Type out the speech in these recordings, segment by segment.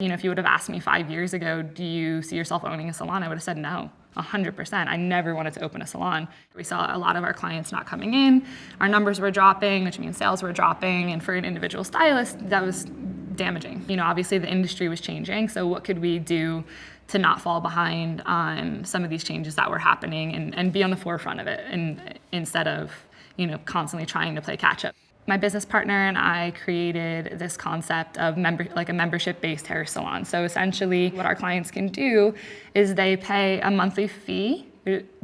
If you would have asked me 5 years ago, do you see yourself owning a salon? I would have said no, 100%. I never wanted to open a salon. We saw a lot of our clients not coming in. Our numbers were dropping, which means sales were dropping. And for an individual stylist, that was damaging. Obviously the industry was changing. So what could we do to not fall behind on some of these changes that were happening and be on the forefront of it instead of, constantly trying to play catch up. My business partner and I created this concept of a membership-based hair salon. So essentially what our clients can do is they pay a monthly fee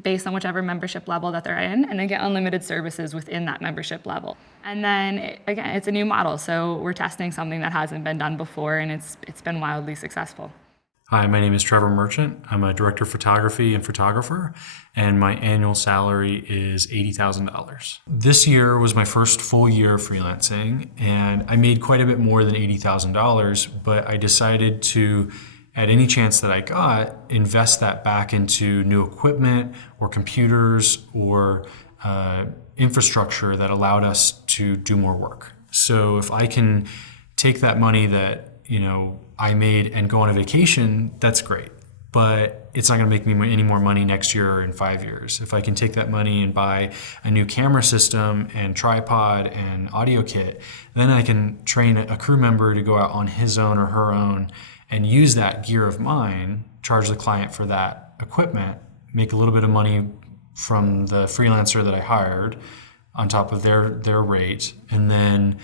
based on whichever membership level that they're in, and they get unlimited services within that membership level. And then again, it's a new model. So we're testing something that hasn't been done before, and it's been wildly successful. Hi, my name is Trevor Merchant. I'm a director of photography and photographer, and my annual salary is $80,000. This year was my first full year of freelancing, and I made quite a bit more than $80,000, but I decided to, at any chance that I got, invest that back into new equipment or computers or infrastructure that allowed us to do more work. So if I can take that money that I made and go on a vacation, that's great. But it's not going to make me any more money next year or in 5 years. If I can take that money and buy a new camera system and tripod and audio kit, then I can train a crew member to go out on his own or her own and use that gear of mine, charge the client for that equipment, make a little bit of money from the freelancer that I hired on top of their rate, and then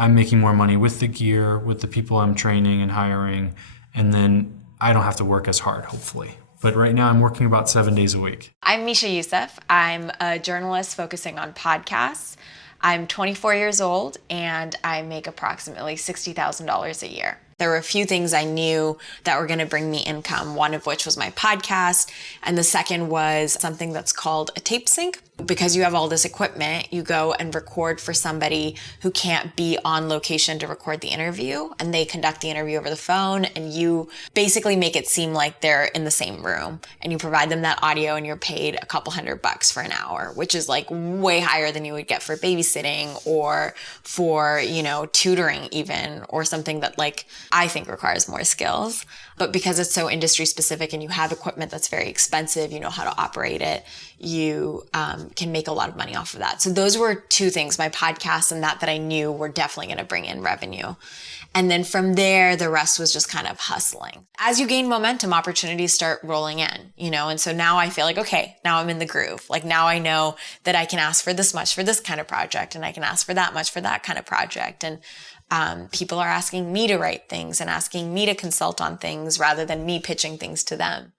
I'm making more money with the gear, with the people I'm training and hiring, and then I don't have to work as hard, hopefully. But right now I'm working about 7 days a week. I'm Misha Youssef. I'm a journalist focusing on podcasts. I'm 24 years old and I make approximately $60,000 a year. There were a few things I knew that were going to bring me income, one of which was my podcast, and the second was something that's called a tape sync. Because you have all this equipment, you go and record for somebody who can't be on location to record the interview, and they conduct the interview over the phone, and you basically make it seem like they're in the same room, and you provide them that audio, and you're paid a couple $100 for an hour, which is like way higher than you would get for babysitting or for, tutoring even, or something that I think requires more skills. But because it's so industry specific and you have equipment that's very expensive, you know how to operate it, you can make a lot of money off of that. So those were two things, my podcast and that I knew were definitely going to bring in revenue. And then from there, the rest was just kind of hustling. As you gain momentum, opportunities start rolling in, and so now I feel like, okay, now I'm in the groove. Now I know that I can ask for this much for this kind of project, and I can ask for that much for that kind of project. And people are asking me to write things and asking me to consult on things rather than me pitching things to them.